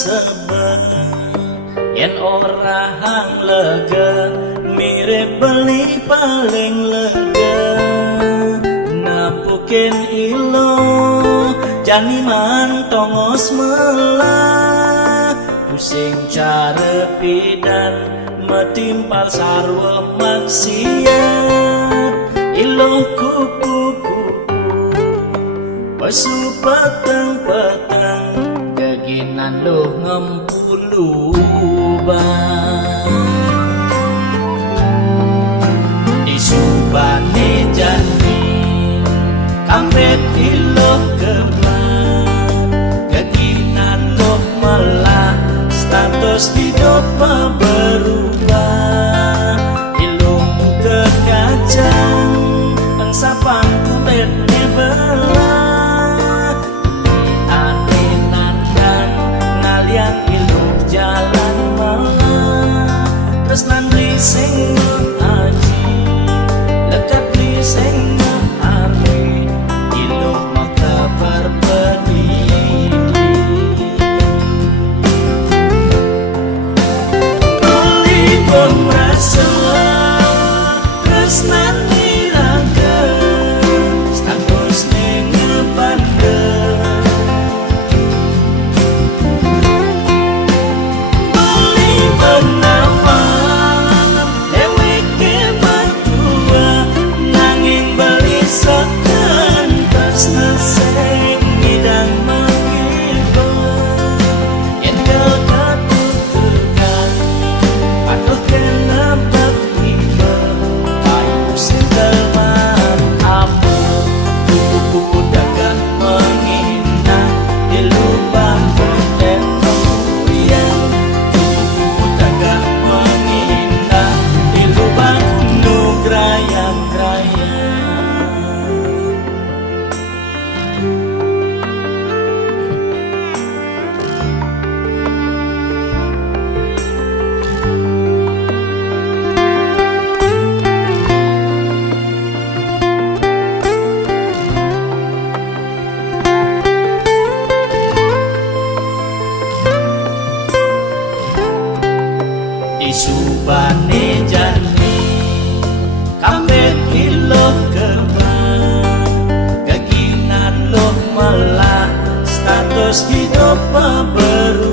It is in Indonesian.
sebab yen ora hang lega mirip beli paling lega napukin ilo jani mantongos melah pusing carepi dan metimpal sarwa maksiat ilo kupu-kupu pasu peteng-peteng keginan lo ngempuluban di subane jani kampret ilo kebang keginan lo malah status hidup berubah ilung kekacang pensapang kulit nebelah anenan ngalian ilung jalan malah terus nanti sing aji lekat di sing hari ilung maka berbedih pun merasa tresnan niraga status ngebandel beli benapan lewek ke berdua nanging beli sokan tresna sing ngidang menghibur yen kekatutukan patuh kena baktiba payu setelman amu kupu-kupu dagang menghina di lubang bertentuyan kupu-kupu dagang menghina di lubang gunung grayang-grayang di subane jani kampret kilo kebang keginan lo malah status hidup berubah